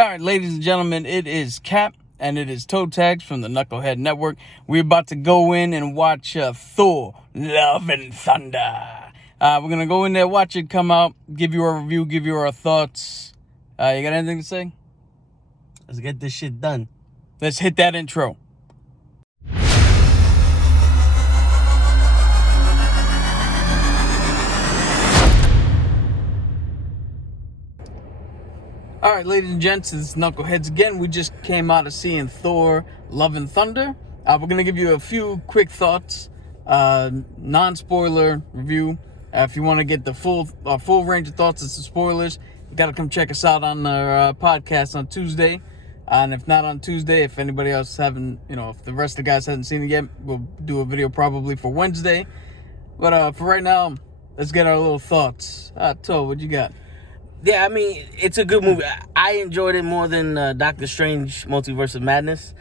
All right, ladies and gentlemen, it is Cap, and it is Toe Tags from the Knucklehead Network. We're about to go in and watch Thor Love and Thunder. We're going to go in there, watch it come out, give you a review, give you our thoughts. You got anything to say? Let's get this shit done. Let's hit that intro. All right, ladies and gents, it's Knuckleheads again. We just came out of seeing Thor Love and Thunder. We're going to give you a few quick thoughts, non-spoiler review. If you want to get the full range of thoughts and some spoilers, you got to come check us out on our podcast on Tuesday. And if not on Tuesday, if anybody else haven't, if the rest of the guys haven't seen it yet, we'll do a video probably for Wednesday. But for right now, let's get our little thoughts. Toe, what you got? Yeah, I mean, it's a good movie. I enjoyed it more than Doctor Strange Multiverse of Madness.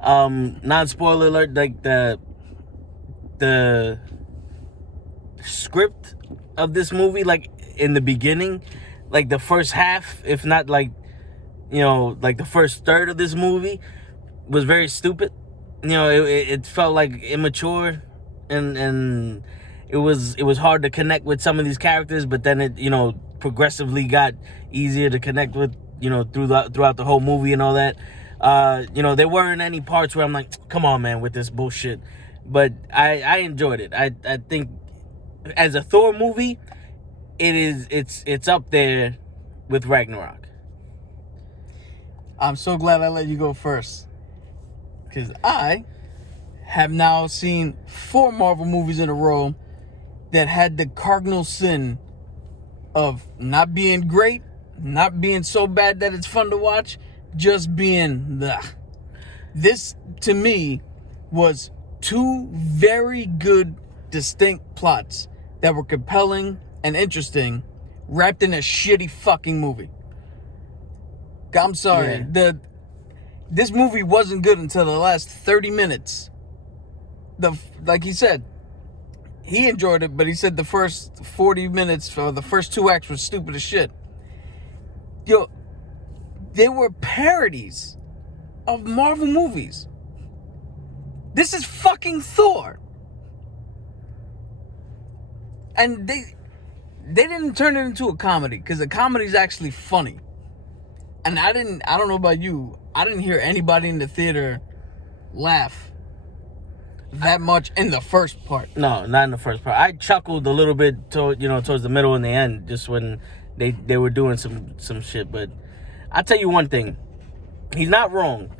Non-spoiler alert, like the script of this movie, like in the beginning, like the first half, if not like the first third of this movie was very stupid. It felt like immature, and it was hard to connect with some of these characters, but then it progressively got easier to connect with throughout the whole movie and all that. There weren't any parts where I'm like, come on, man, with this bullshit. But I enjoyed it. I think as a Thor movie, it's up there with Ragnarok. I'm so glad I let you go first, because I have now seen 4 Marvel movies in a row that had the cardinal sin of not being great, not being so bad that it's fun to watch, just being the. This, to me, was 2 very good, distinct plots that were compelling and interesting, wrapped in a shitty fucking movie. I'm sorry. Yeah. This movie wasn't good until the last 30 minutes. Like he said, he enjoyed it, but he said the first 40 minutes or the first 2 acts were stupid as shit. They were parodies of Marvel movies. This is fucking Thor. And they didn't turn it into a comedy, because a comedy is actually funny. And I don't know about you, I didn't hear anybody in the theater laugh that much in the first part. No, not in the first part. I chuckled a little bit towards the middle and the end, just when they were doing some shit. But I'll tell you one thing. He's not wrong.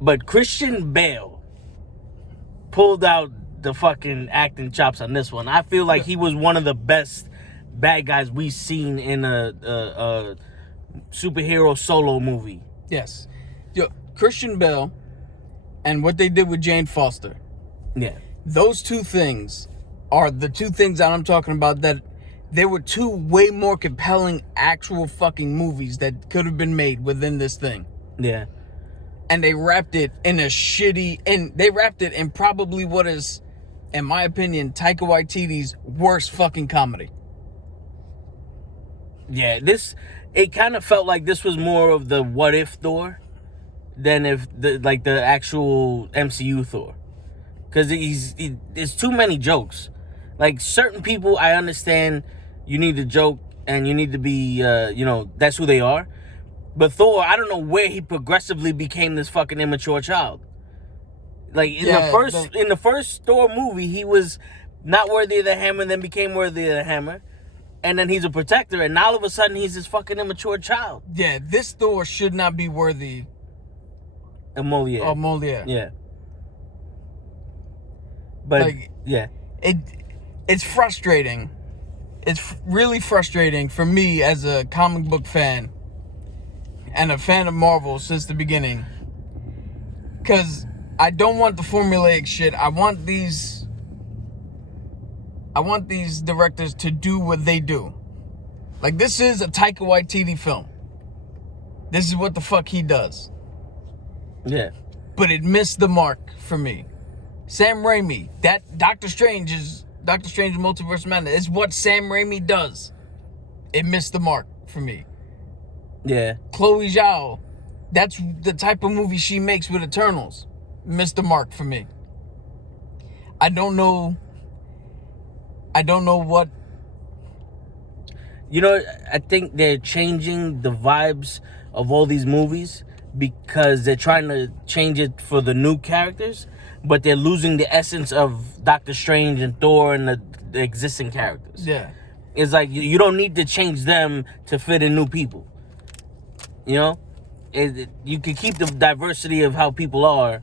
But Christian Bale pulled out the fucking acting chops on this one. I feel like he was one of the best bad guys we've seen in a superhero solo movie. Yes. Christian Bale and what they did with Jane Foster. Yeah. Those 2 things are the 2 things that I'm talking about, that there were 2 way more compelling actual fucking movies that could have been made within this thing. Yeah. And they wrapped it in in probably what is, in my opinion, Taika Waititi's worst fucking comedy. Yeah, it kind of felt like this was more of the what if Thor than if the actual MCU Thor. Because there's too many jokes. Like, certain people, I understand you need to joke and you need to be, that's who they are. But Thor, I don't know where he progressively became this fucking immature child. Like, in the first Thor movie, he was not worthy of the hammer, then became worthy of the hammer. And then he's a protector, and now all of a sudden he's this fucking immature child. Yeah, this Thor should not be worthy of Molière. Molière. Yeah. But, yeah. It's frustrating. It's really frustrating for me as a comic book fan and a fan of Marvel since the beginning. Because I don't want the formulaic shit. I want these directors to do what they do. Like, this is a Taika Waititi film. This is what the fuck he does. Yeah. But it missed the mark for me. Sam Raimi, that Doctor Strange Multiverse of Madness, is what Sam Raimi does. It missed the mark for me. Yeah. Chloe Zhao, that's the type of movie she makes with Eternals. Missed the mark for me. I don't know what. You know, I think they're changing the vibes of all these movies because they're trying to change it for the new characters, but they're losing the essence of Doctor Strange and Thor and the existing characters. Yeah. It's like you don't need to change them to fit in new people. You know? You can keep the diversity of how people are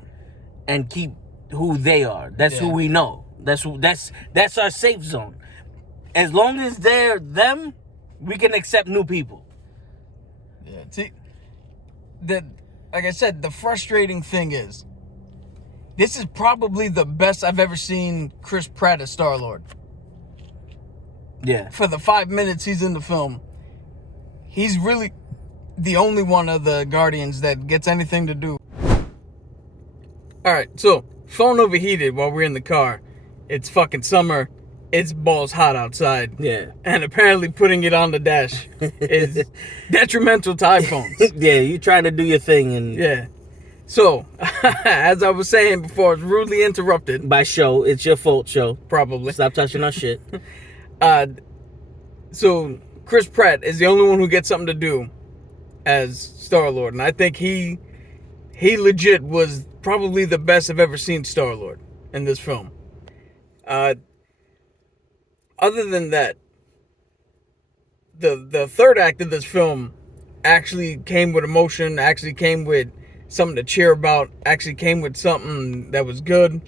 and keep who they are. That's who we know. That's our safe zone. As long as they're them, we can accept new people. Yeah. See, like I said, the frustrating thing is, this is probably the best I've ever seen Chris Pratt as Star-Lord. Yeah. For the 5 minutes he's in the film, he's really the only one of the Guardians that gets anything to do. Alright, so, phone overheated while we're in the car. It's fucking summer. It's balls hot outside. Yeah. And apparently putting it on the dash is detrimental to iPhones. Yeah, you trying to do your thing and... Yeah. So, as I was saying before, I was rudely interrupted. By show, it's your fault, show. Probably. Stop touching our shit. So, Chris Pratt is the only one who gets something to do as Star-Lord. And I think he legit was probably the best I've ever seen Star-Lord in this film. Other than that, the third act of this film actually came with emotion, actually came with something to cheer about, actually came with something that was good.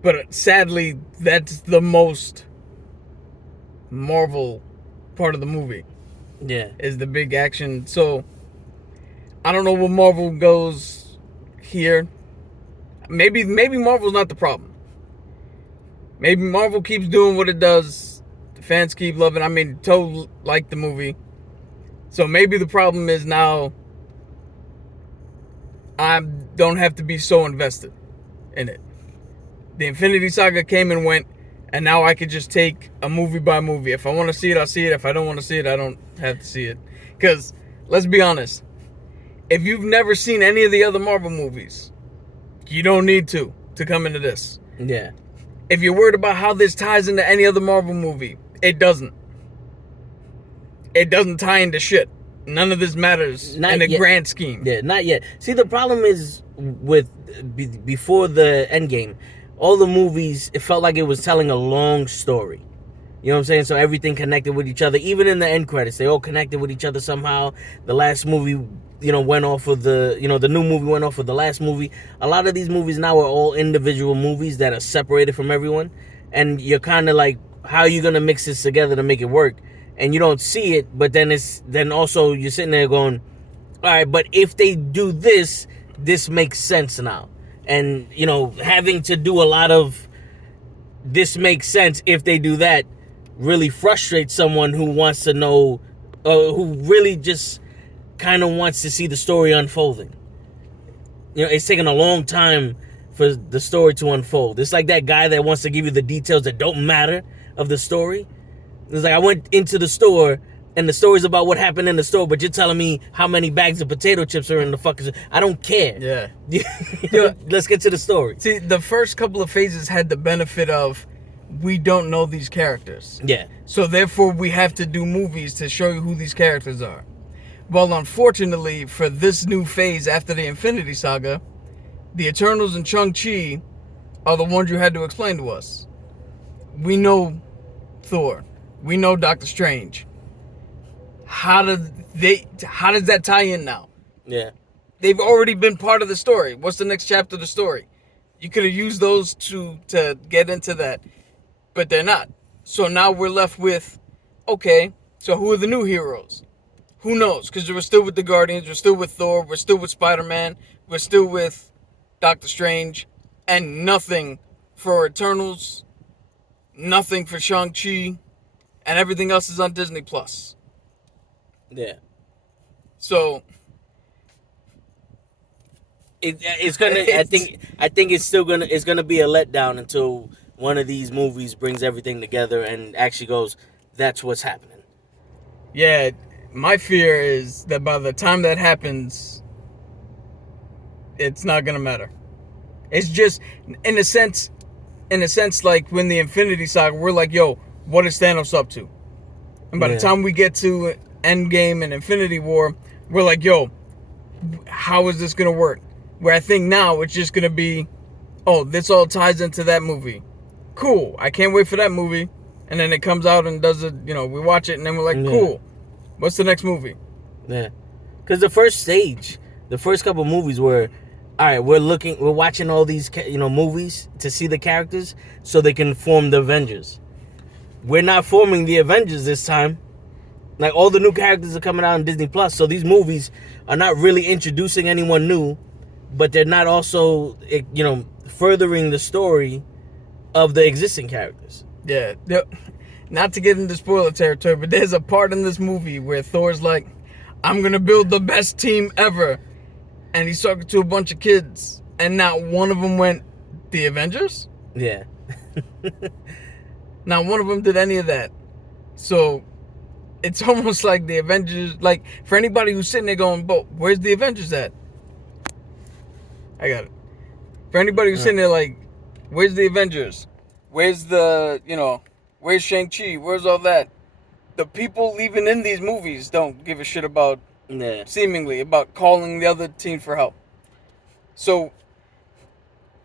But sadly, that's the most Marvel part of the movie. Yeah. Is the big action. So, I don't know where Marvel goes here. Maybe Marvel's not the problem. Maybe Marvel keeps doing what it does. The fans keep loving it. I mean, Toad liked the movie. So maybe the problem is now I don't have to be so invested in it. The Infinity Saga came and went, and now I could just take a movie by movie. If I want to see it, I'll see it. If I don't want to see it, I don't have to see it. Because, let's be honest, if you've never seen any of the other Marvel movies, you don't need to come into this. Yeah. If you're worried about how this ties into any other Marvel movie, it doesn't. It doesn't tie into shit. None of this matters in the grand scheme. Yeah, not yet. See, the problem is with before the Endgame, all the movies, it felt like it was telling a long story. You know what I'm saying? So everything connected with each other. Even in the end credits, they all connected with each other somehow. The last movie, went off of the new movie went off of the last movie. A lot of these movies now are all individual movies that are separated from everyone. And you're kind of like, how are you going to mix this together to make it work? And you don't see it, but then also you're sitting there going, all right, but if they do this, this makes sense now. And, having to do a lot of this makes sense if they do that really frustrates someone who wants to know, who really just kind of wants to see the story unfolding. It's taking a long time for the story to unfold. It's like that guy that wants to give you the details that don't matter of the story. It's like I went into the store and the story's about what happened in the store, but you're telling me how many bags of potato chips are in the fucking... I don't care. Yeah. Let's get to the story. See, the first couple of phases had the benefit of we don't know these characters. Yeah. So therefore we have to do movies to show you who these characters are. Well, unfortunately, for this new phase after the Infinity Saga, the Eternals and Shang-Chi are the ones you had to explain to us. We know Thor. We know Doctor Strange. How does that tie in now? Yeah. They've already been part of the story. What's the next chapter of the story? You could have used those to get into that, but they're not. So now we're left with, okay, so who are the new heroes? Who knows? Because we're still with the Guardians, we're still with Thor, we're still with Spider-Man, we're still with Doctor Strange, and nothing for Eternals, nothing for Shang-Chi, and everything else is on Disney Plus. Yeah. So it's gonna. I think it's still gonna. It's gonna be a letdown until one of these movies brings everything together and actually goes, "That's what's happening." Yeah, my fear is that by the time that happens, it's not gonna matter. It's just in a sense, like when the Infinity Saga, we're like, yo, what is Thanos up to? And by the time we get to Endgame and Infinity War, we're like, yo, how is this gonna work? Where I think now it's just gonna be, oh, this all ties into that movie. Cool. I can't wait for that movie. And then it comes out and does it, we watch it and then we're like, cool. What's the next movie? Yeah. Because the first couple movies were, all right, we're watching all these, movies to see the characters so they can form the Avengers. We're not forming the Avengers this time. Like, all the new characters are coming out on Disney Plus, so these movies are not really introducing anyone new, but they're not also, furthering the story of the existing characters. Yeah. Not to get into spoiler territory, but there's a part in this movie where Thor's like, I'm going to build the best team ever. And he's talking to a bunch of kids, and not one of them went, the Avengers? Yeah. Not one of them did any of that. So it's almost like the Avengers, like, for anybody who's sitting there going, but where's the Avengers at? I got it. For anybody who's sitting there like, where's the Avengers? Where's the, where's Shang-Chi? Where's all that? The people even in these movies don't give a shit about, seemingly, about calling the other team for help. So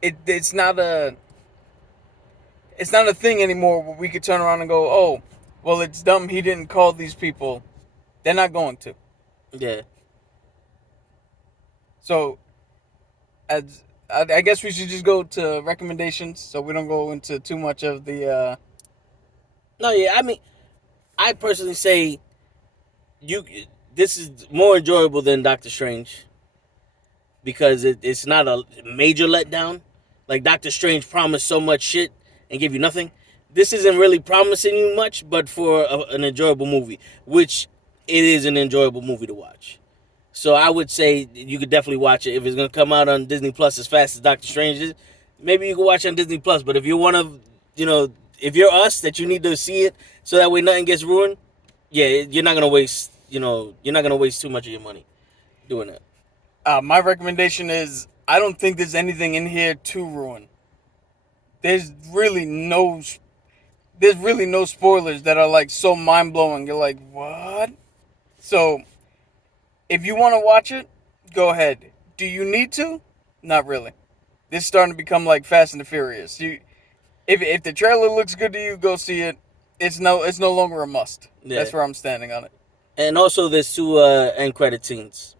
it's not a thing anymore where we could turn around and go, oh, well, it's dumb he didn't call these people. They're not going to. Yeah. So, I guess we should just go to recommendations so we don't go into too much of the... No, yeah, I mean, I personally say this is more enjoyable than Doctor Strange because it's not a major letdown. Like, Doctor Strange promised so much shit and gave you nothing. This isn't really promising you much, but for an enjoyable movie, which it is an enjoyable movie to watch. So I would say you could definitely watch it. If it's going to come out on Disney Plus as fast as Doctor Strange is, maybe you can watch it on Disney Plus. But if you're one of, if you're us, that you need to see it so that way nothing gets ruined, yeah, you're not going to waste, you're not going to waste too much of your money doing that. My recommendation is, I don't think there's anything in here to ruin. There's really no spoilers that are like so mind-blowing. You're like, what? So, if you want to watch it, go ahead. Do you need to? Not really. This is starting to become like Fast and the Furious. If the trailer looks good to you, go see it. It's no longer a must. Yeah. That's where I'm standing on it. And also, there's 2 end credit scenes,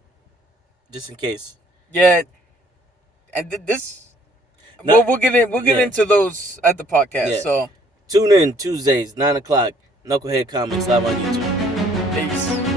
just in case. Yeah, and this. We'll get into those at the podcast. Yeah. So tune in Tuesdays 9:00, Knucklehead Comics live on YouTube. Peace.